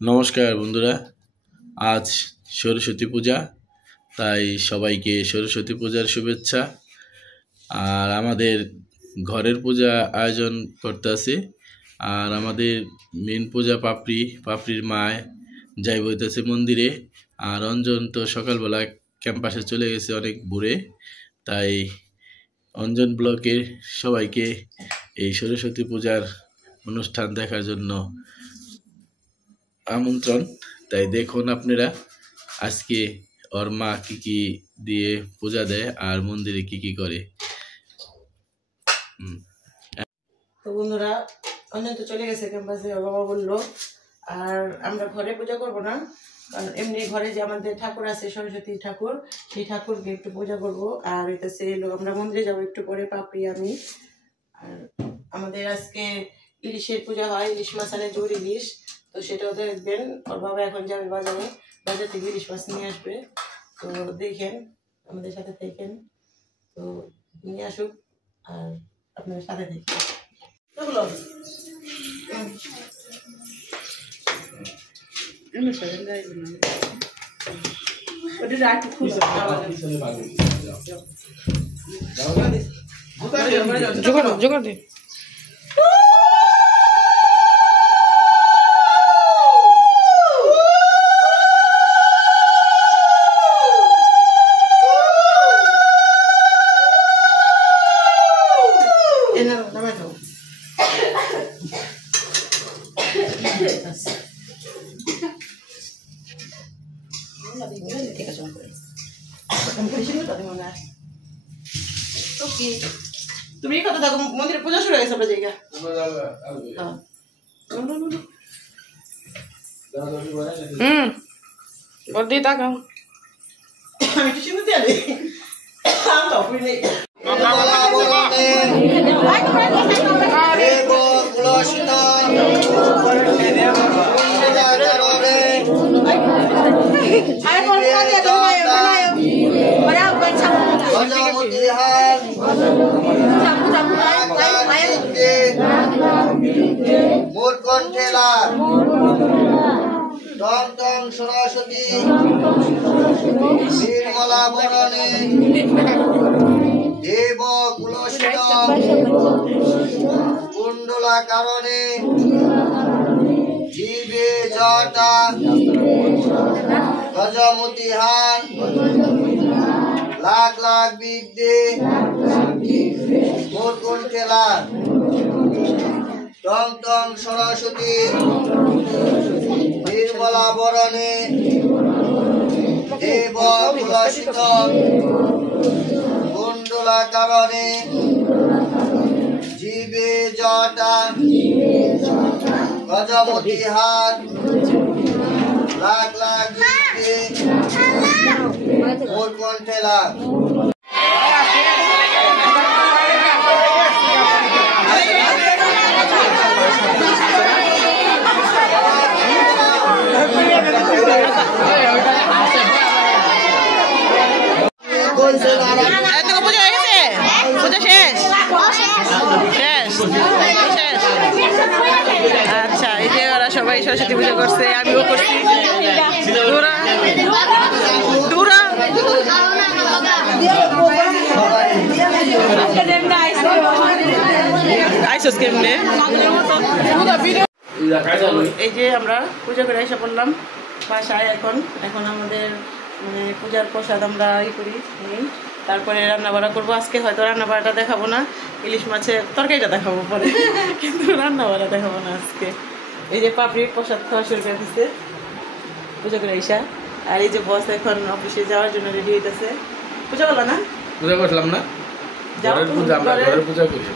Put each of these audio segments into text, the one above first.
নমস্কার বন্ধুরা, আজ সরস্বতী পূজা, তাই সবাইকে সরস্বতী পূজার শুভেচ্ছা। আর আমাদের ঘরের পূজা আয়োজন করতেছি। আর আমাদের মেন পূজা পাপড়ির মায় যাই বইতেছে মন্দিরে। আর অঞ্জন তো সকালবেলা ক্যাম্পাসে চলে গেছে অনেক ভোরে, তাই অঞ্জন ব্লকের সবাইকে এই সরস্বতী পূজার অনুষ্ঠান দেখার জন্য আমন্ত্রণ। তাই দেখুন আপনারা আজকে ওর মা কি দিয়ে পূজা দেয় আর মন্দিরে কি করে। তো বন্ধুরা, অঞ্জন তো চলে গেছে ক্যাম্পাসে, ওর বাবা বললো। আর আমরা ঘরে পূজা করব না, কারণ এমনি ঘরে যে আমাদের ঠাকুর আছে সরস্বতী ঠাকুর, সেই ঠাকুরকে একটু পূজা করব। আর এটা সে লোক আমরা মন্দিরে যাবো একটু পরে, পাপড়ি আমি। আর আমাদের আজকে ইলিশের পূজা হয়, ইলিশ মাছ আনে, জোর ইলিশ। তো সেটাও দেখবেন। ওর বাবা এখন যাবে বাজারে, বাজার থেকে ইলিশ মাছ নিয়ে আসবে। তো দেখেন, আমাদের সাথে থাকেন, তো নিয়ে আসুক আর আপনাদের সাথে থাকেন। জোগাড় দে। তুমি কত থাকো, মন্দিরে পূজা শুরু হয়ে গেছে আপনার জায়গা। ওর দিয়ে তাকাও। আমি একটু সিঁদুর দিয়ে দিই। সরস্বতী নির্মলা বরণে দেব কুলসিত কুণ্ডলা কারণে জীবে জটা গজমতি হান লাখ লাখ বিদ্যে মোর কণ্ঠে লাগ টং টং সরস্বতী নির্মলা বরণে দেব কুলসিত কুণ্ডলা কারণে জীবে জটা গজমতি হাত লাখ লাখ বিদ্যে মোর কণ্ঠে লাগ। পূজা হয়ে গেছে, পূজা শেষ শেষ শেষ। আচ্ছা, এই যে ওরা সবাই সরস্বতী পূজা করছে, আমিও করছি। এই যে আমরা পূজা করে এসে পড়লাম বাসায়। এখন আমাদের মানে পূজার প্রসাদ আমরা করি, তারপরে রান্না বাড়া করবো। আজকে হয়তো রান্না বাড়াটা দেখাবো না, ইলিশ মাছের তরকারিটা দেখাবো পরে, কিন্তু রান্না বাড়া দেখাবো না আজকে। এই যে পাপড়ির প্রসাদ খাওয়া শুরু করে দিচ্ছে পূজা করে আইসা। আর এই যে বস এখন অফিসে যাওয়ার জন্য রেডি হইতেছে। পূজা করলো না? পূজা করলাম না, পূজা করি।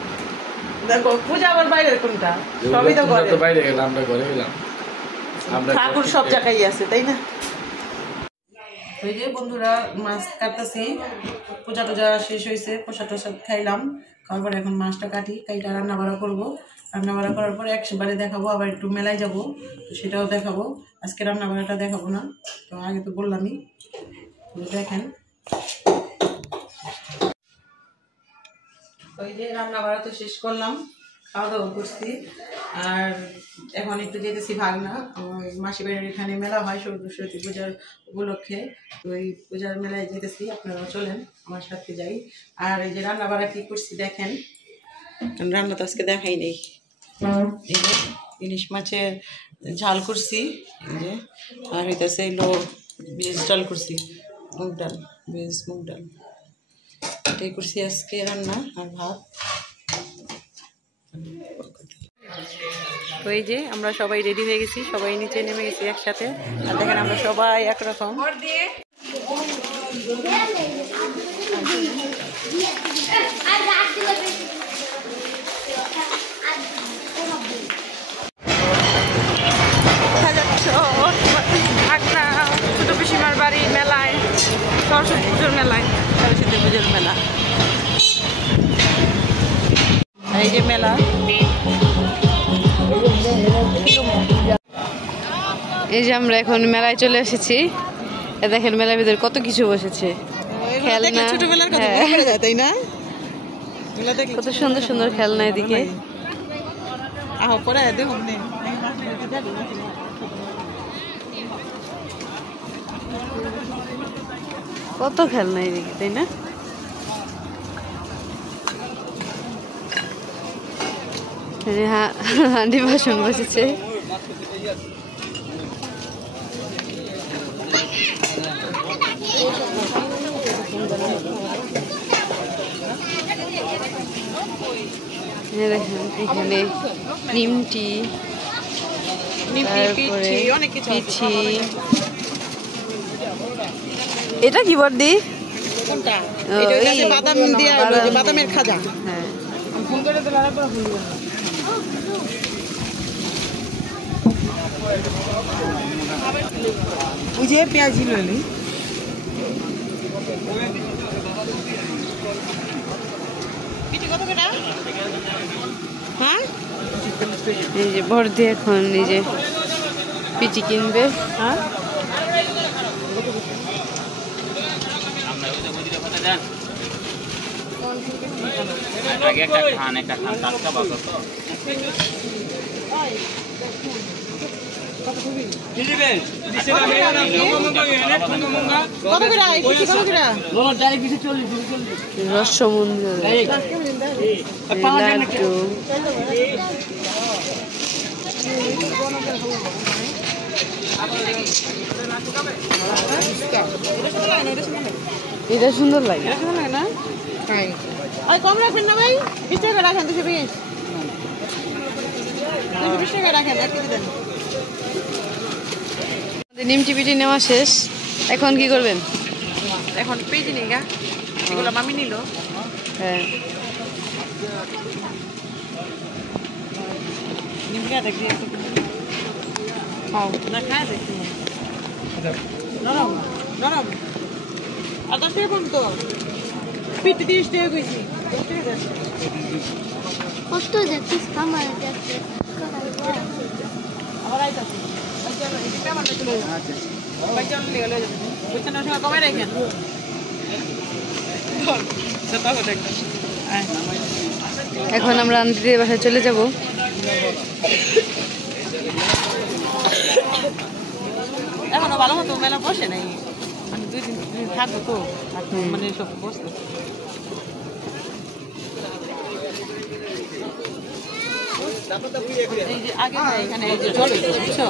দেখো পূজা আবার বাইরের কোনটা? সবই তো ঘরে। বাইরে গেলাম, আমরা ঘরে গেলাম। ঠাকুর সব জায়গায় আছে, তাই না? ওই যে বন্ধুরা, মাছ কাটতেছি। পূজা টুজা শেষ হয়েছে, প্রসাদ টসাদ খাইলাম। খাওয়ার পরে এখন মাছটা কাইটা রান্না বাড়া করবো। রান্না বাড়া করার পরে একবারে দেখাবো, আবার একটু মেলায় যাবো, তো সেটাও দেখাবো। আজকে রান্না বাড়াটা দেখাবো না, তো আগে তো বললামই। দেখেন ওই যে রান্না বাড়া তো শেষ করলাম, খাওয়া দাওয়া করছি। আর এখন একটু যেতেছি ভাগনা, মাসি বাড়ির এখানে মেলা হয় সরস্বতী পূজার উপলক্ষে। তো এই পূজার মেলায় যেতেছি, আপনারা চলেন আমার সাথে যাই। আর এই যে রান্না বাড়া কি করছি দেখেন, রান্না তো আজকে দেখাই নেই। এই যে ইলিশ মাছের ঝাল করছি, এই যে আর হইতেছে এলো ভেজ ডাল করছি, মুগ ডাল, ভেজ মুগ ডাল, এটাই করছি আজকে রান্না। আর ভাত। তো এই যে আমরা সবাই রেডি হয়ে গেছি, সবাই নিচে নেমে গেছি একসাথে। আর দেখেন আমরা সবাই একরকম। ছোট পিসিমার বাড়ি মেলায়, সরস্বতী পুজোর মেলায়, সরস্বতী পুজোর মেলা। এই যে মেলা, এই যে আমরা এখন মেলায় চলে এসেছি। দেখেন মেলার ভিতরে কত কিছু বসেছে, খেলনা, তাই না? কত সুন্দর সুন্দর খেলনা এদিকে। কত খেলনা এদিকে, তাই না? হাঁডি বাসন বসেছে। দেখেন এখানে নিমটি, পিঠি। এটা কি বর্দি? বাদামের খাজা। হ্যাঁ, ওই যে পেঁয়াজি লইলি। হ্যাঁ, এই যে বর্দি এখন এই যে পিঠি কিনবে। হ্যাঁ, রসমুন্দ্র, লাড্ডু, এটা সুন্দর লাগে না? কম রাখবেন না ভাই, 20 টাকা রাখেন, 220 টাকা রাখেন, 1 কেজি দেন। নিমটি পিঠি নেওয়া শেষ, এখন কি করবেন? এখন পেঁয়াজি নেই গা, এগুলো মামি নিল। হ্যাঁ, নরম নরম। আর 10 টাকা পর্যন্ত পিঠে 30 টাকা কইছি, 10 টাকা দেন। কত যাচ্ছিস কামার যাচ্ছে আবার আইতাছি, এই পেমেন্ট চলে যাবে। আচ্ছা ভাই চল নিয়ে গেলে যাবে, বুঝছেন না? সময় কমাই রাখেন। এখন আমরা আন্টিদের বাসায় চলে যাব। এখনো ভালো মতো মেলা বসে নাই, মানে 2 দিন থাকবো তো, মানে সব বসতে। এই যে আগে না এখানে এই যে জল হইতো, বুঝছো?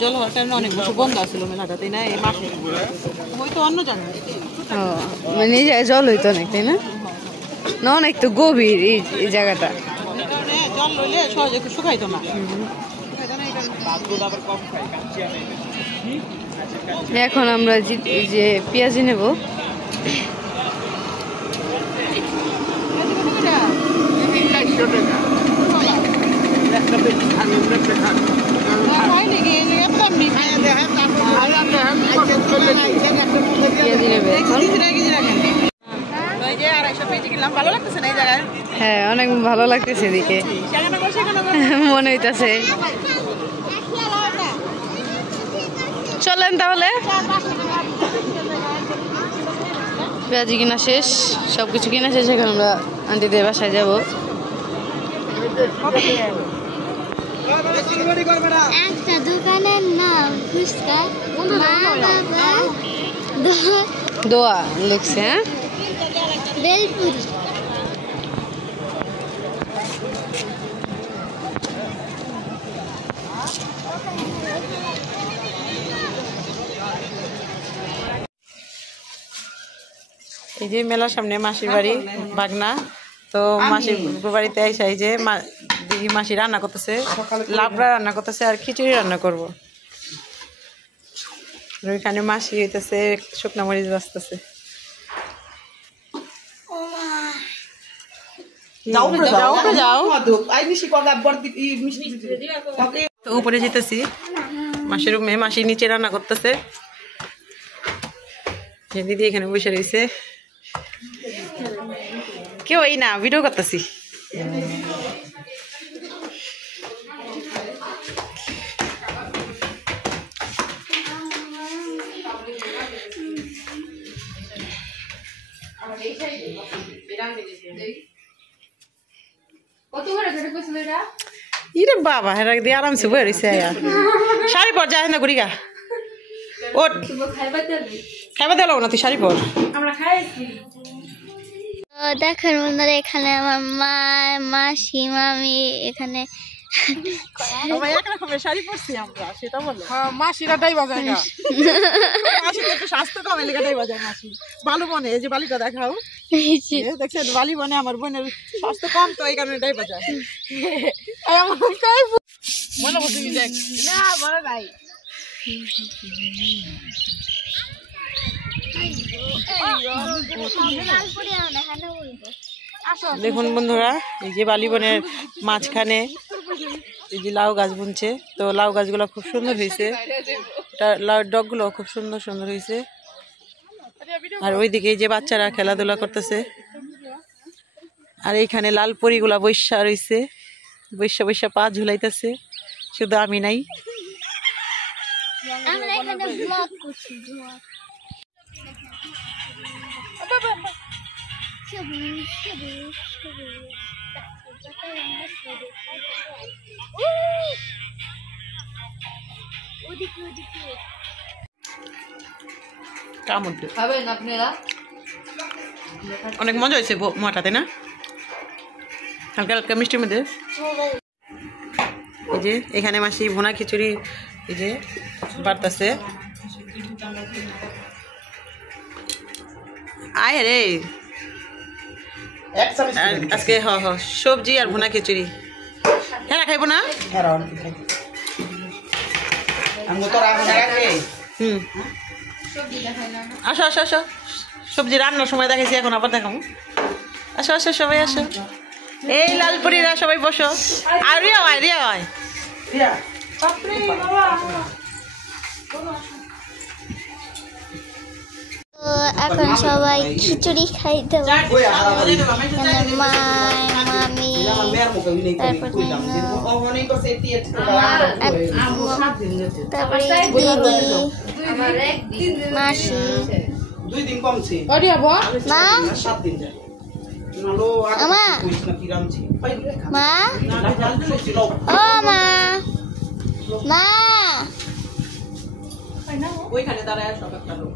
জল হওয়ার কারণে অনেক বছর বন্ধ আছিল মেলাটা, তাই না? এই মাঠে হয়তো অন্য জায়গায় মানে এই জায়গায় জল হইতো অনেক, তাই না? না, অনেক তো গভীর এই জায়গাটা। জল লইলে সহজে শুকাইতো না। এখন আমরা যে পেঁয়াজি নেব। হ্যাঁ, অনেক ভালো লাগতেছে এদিকে, মনে হইতেছে। চলেন তাহলে, পেঁয়াজি কিনা শেষ, সবকিছু কিনা শেষ। এখন আমরা আন্টিদের বাসায় যাব। একটা দোকানের নাম ফুচকা মা বাবা দোয়া লিখছে হ্যাঁ বেলপুরি। এই যে মেলার সামনে মাসির বাড়ি বাগনা, তো মাসির বাড়িতে আইসা এই যে দিদি মাসি রান্না করতেছে, লাবড়া রান্না করতেছে আর খিচুড়ি রান্না করবো। ওইখানে মাসি হইতেছে শুকনা মরিচ বাজতেছে। তো উপরে যেতেছি মাসির রুমে, মাসি নিচে রান্না করতেছে, দিদি এখানে বসে রয়েছে। কেউ এই না ভিডিও করতেছি। ইরে বাবা হেরা দিয়ে আরামসে বয়ে রয়েছে। শাড়ি পর যায় না গুড়িগা ও খাইবা দিল না, তুই শাড়ি পর। তো দেখেন বন্ধুরা এখানে আমার মা মাসি মামি এখানে শাড়ি পরছি আমরা, সেটা বলো। মাসিরা ডাই বাজায় না, মাসি একটু স্বাস্থ্য কমে লেগে ডাই বাজায় মাসি। বালু বনে এই যে বালিটা দেখাও, দেখছেন বালি বনে আমার বোনের স্বাস্থ্য কম, তো এই কারণে ডাই বাজায়। মনে বলছি দেখ না বড় ভাই দেখুন বন্ধুরা, এই যে বালিবনের মাঝখানে এই যে লাউ গাছ বুনছে, তো লাউ গাছগুলো খুব সুন্দর হয়েছে, লাউ ডগগুলো খুব সুন্দর সুন্দর হয়েছে। আর ওইদিকে এই যে বাচ্চারা খেলাধুলা করতেছে, আর এইখানে লাল পরিগুলা বৈশা রয়েছে, বৈশা বৈশা পা ঝুলাইতেছে, শুধু আমি নাই। আমরা এখানে ব্লগ করছি অনেক মজা হয়েছে মোটাতে না, হালকা হালকা মিষ্টির মধ্যে। এই যে এখানে মাসি ভুনা খিচুড়ি এই যে বাড়তেছে। আয় রে আজকে সবজি আর ভুনা খিচুড়ি। হ্যাঁ খাইব না, আসো আসো আসো, সবজি রান্নার সময় দেখেছি, এখন আবার দেখাবো। আসো আসো সবাই আসো, এই লালপুরিরা সবাই বসো। আর রিয়া হয়, রিয়া হয়, তো এখন সবাই খিচুড়ি খাইতে মা মামি তারপরে দিদি মাসি মা মা ও মা মা ওইখানে দাঁড়ায় সব একটা লোক।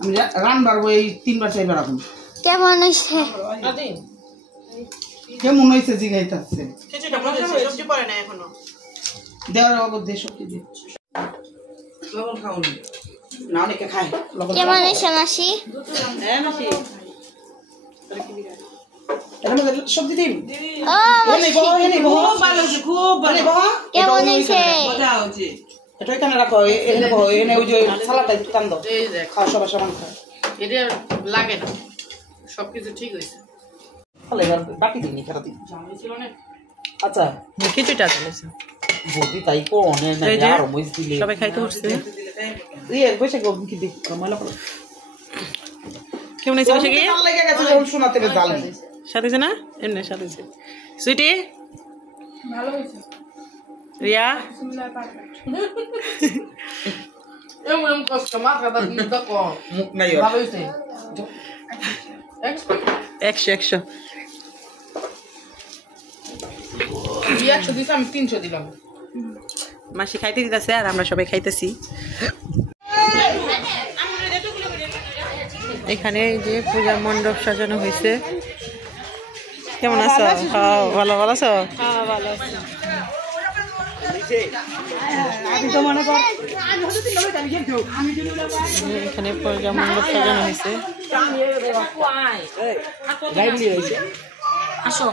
আমি রান্নার ওই 3বার 4বার এখন কেমন হয়েছে? কেমন হয়েছে জিগাইতেছে। খিচুড়িটা মজা হয়েছে, সবজি পড়ে না এখনো। দেওয়ার বাবদ দিয়ে সবজি দিয়ে লবণ খাওনি না, অনেকে খায় লবণ। কেমন হয়েছে মাসি? হ্যাঁ মাসি, এর মধ্যে সবজি দিন। ও মাসি খুব ভালো হয়েছে, খুব ভালো। কেমন হয়েছে? মজা হচ্ছে। এটা এখানে রাখো, এখানে রাখো, এখানে ওই যে সালাডটা একটু টান দাও, এই দেখ খাও সবার সমান খাও। এটা লাগে না, সবকিছু ঠিক হয়েছে। তাহলে এবার বাকি দিনই খেলা দিন। আচ্ছা খিচুড়িটা চলেছে, বলবি তাই কো অনেক না, আর মইজ দিলে সবাই খাইতে উঠছে। এই বসে গো কি দি ময়লা পড়ে। কেমন হয়েছে বসে কি? ভালো লেগে গেছে যখন শোনাতে বেশ জাল নেই। সাথেছে না, এমনি সাথেছে। সুইটি ভালো হয়েছে। রিয়া মুখ নাই ওর। 100 100 100 দিছে আমি 300 দিলাম মাসি খাইতে দিতেছে আর আমরা সবাই খাইতেছি এখানে এই যে পূজা মণ্ডপ সাজানো হয়েছে কেমন আছো ভালো ভালো আছো এখানে পূজা মণ্ডপ সাজানো হয়েছে আসো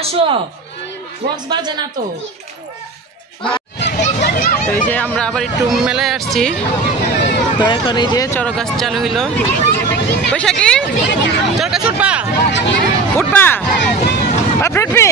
আসো বক্স বাজে না তো তো এই যে আমরা আবার একটু মেলায় আসছি তো এখন এই যে চরগাছ চালু হইলো বৈশাখী চরগাছ উঠবা উঠবা বাপরে উঠবি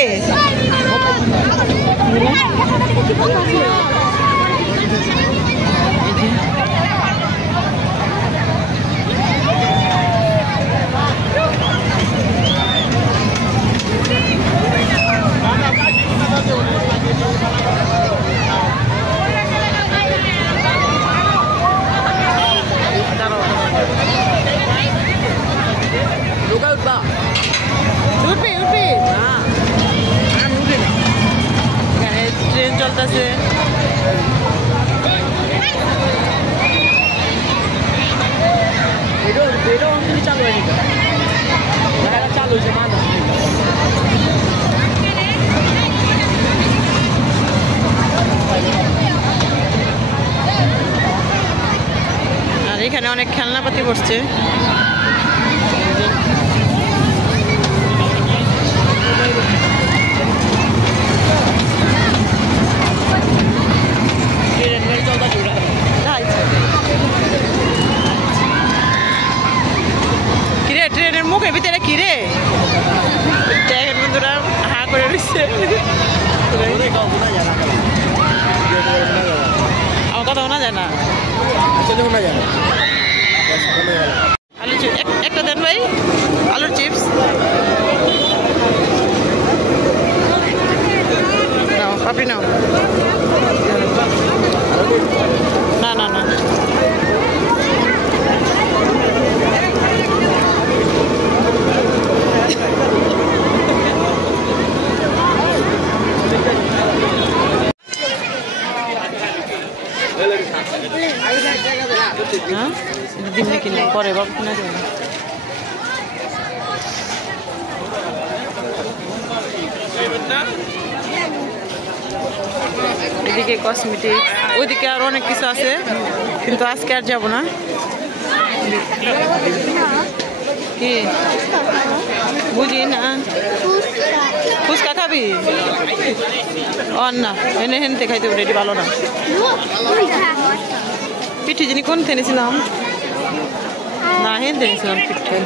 ট্রেন চলতেছে আর এখানে অনেক খেলনাপাতি পড়ছে কিরে ট্রেনের মুখের ভিতরে কিরে দেখেন বন্ধুরা হা করে রয়েছে আমার কথা শোনা যায় না আলু চিপস একটা দেন ভাই আলুর চিপস নাও পাপড়ি নাও না না না দিনে কিনে পরে বাবু কিনে দেবে না এদিকে কসমেটিক ওইদিকে আর অনেক কিছু আছে কিন্তু আজকে আর যাবো না কি বুঝি না ফুচকা খাবি আর না এনে হেনতে খাইতে রেডি ভালো না পিঠি যিনি কোন থেনেছিলাম না হেনতে নিয়েছিলাম পিঠে